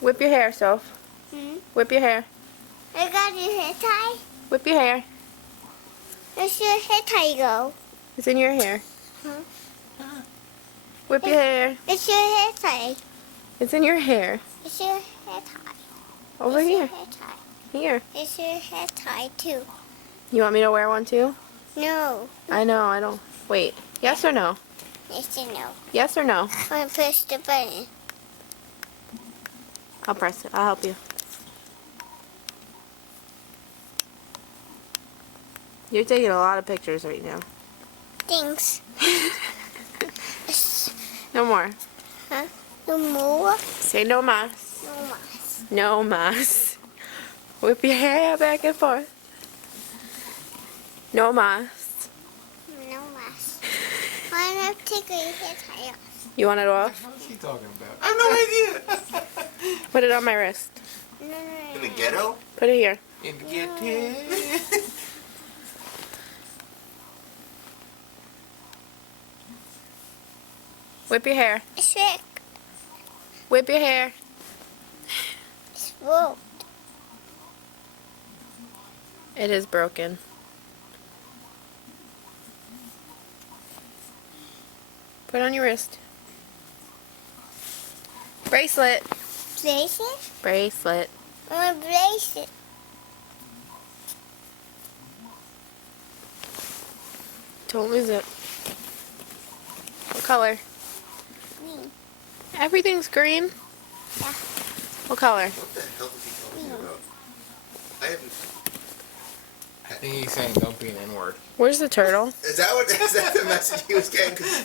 Whip your hair, Soph. Whip your hair. I got your hair tie. Whip your hair. Where's your hair tie go? It's in your hair. Huh? Whip your hair. It's your hair tie. It's in your hair. It's your hair tie. Over It's here. Your hair tie. Here. It's your hair tie too. You want me to wear one too? No. I know, I don't. Wait. Yes or no? Yes or no? Yes or no? I want to push the button. I'll press it. I'll help you. You're taking a lot of pictures right now. Thanks. No more. Huh? No more? Say no mas. No mas. No mas. Whip your hair back and forth. No mas. No mas. Why not take your hair tie off? You want it off? What is she talking about? I have no idea. Put it on my wrist. No, no, no. In the ghetto? Put it here. In the ghetto. Whip your hair. It's Rick. Whip your hair. It's broke. It is broken. Put it on your wrist. Bracelet. Brace it? Bracelet. I want to brace it. Don't lose it. What color? Green. Everything's green. Yeah. What color? What the hell is he talking about? I haven't. I think he's saying don't be an N-word. Where's the turtle? Is that the message he was getting? 'Cause